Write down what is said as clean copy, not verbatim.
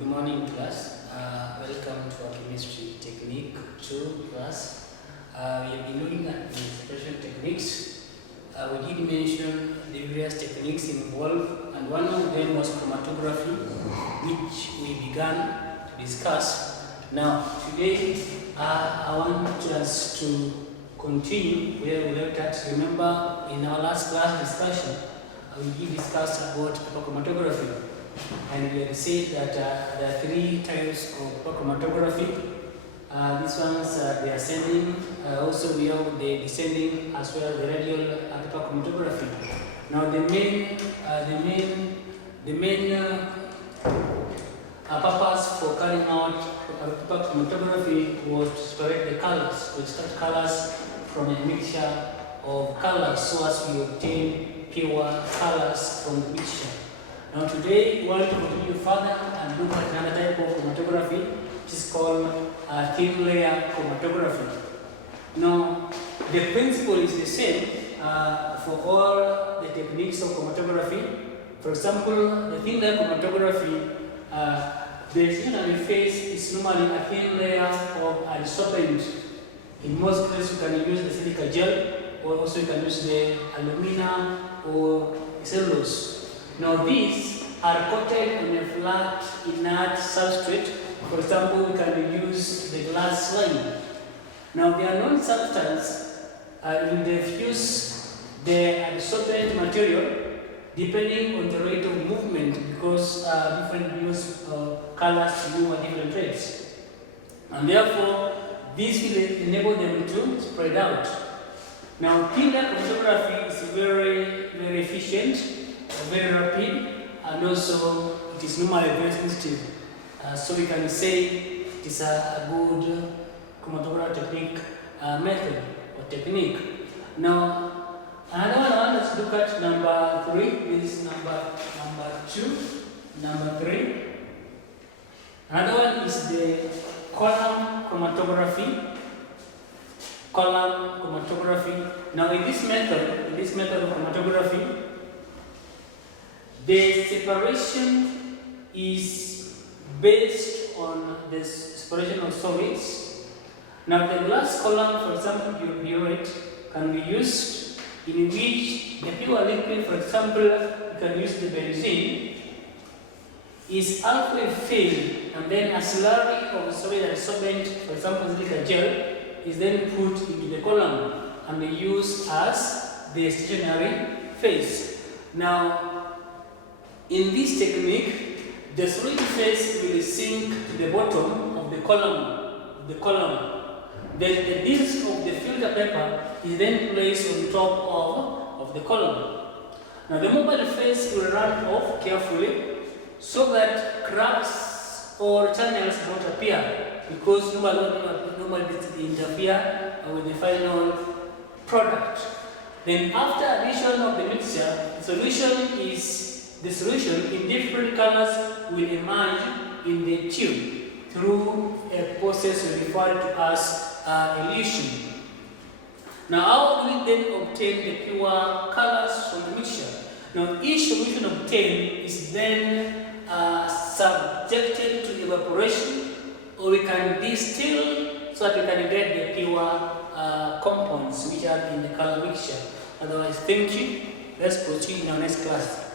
Good morning, class. Welcome to our chemistry technique 2 class. We have been looking at the separation techniques. We did mention the various techniques involved, and one of them was chromatography, which we began to discuss. Now, today, I want us to continue where we left at. Remember, in our last class discussion, we discussed about chromatography. And we have said that there are 3 types of chromatography. These ones they are ascending, also we have the descending as well as the radial chromatography. Now the main purpose for carrying out chromatography was to separate the colors, to extract colors from a mixture of colors so as we obtain pure colors from the mixture. Now today we want to continue further and look at another type of chromatography, which is called thin layer chromatography. Now the principle is the same for all the techniques of chromatography. For example, the thin layer chromatography, the stationary phase is normally a thin layer of adsorbent. In most cases you can use the silica gel, or also you can use the alumina or cellulose. Now these are coated on a flat inert substrate. For example, we can use the glass slide. Now the unknown substance will diffuse the adsorbent material depending on the rate of movement, because different colors move at different rates. And therefore, this will enable them to spread out. Now thin layer chromatography is very efficient, very rapid, and also it is normally very sensitive. So we can say it is a good chromatography technique method or technique. Now another one, let's look at number 3. This is number 2. Number 3. Another one is the column chromatography. Column chromatography. Now in this method of chromatography, the separation is based on the separation of solids. Now the glass column, for example, burette, can be used in which the pure liquid, for example, you can use the benzene, is halfway filled, and then a slurry of solid adsorbent, for example, silica gel, is then put into the column and be used as the stationary phase. Now, in this technique, the solid phase will sink to the bottom of the column. Then the disc of the filter paper is then placed on top of the column. Now the mobile phase will run off carefully so that cracks or channels don't appear, because normally they interfere with the final product. Then after addition of the mixture, the solution in different colors will emerge in the tube through a process referred to as elution. Now how do we then obtain the pure colors from the mixture? Now each solution obtained is then subjected to evaporation, or we can distill so that we can get the pure compounds which are in the color mixture. Otherwise, thank you. Let's proceed in our next class.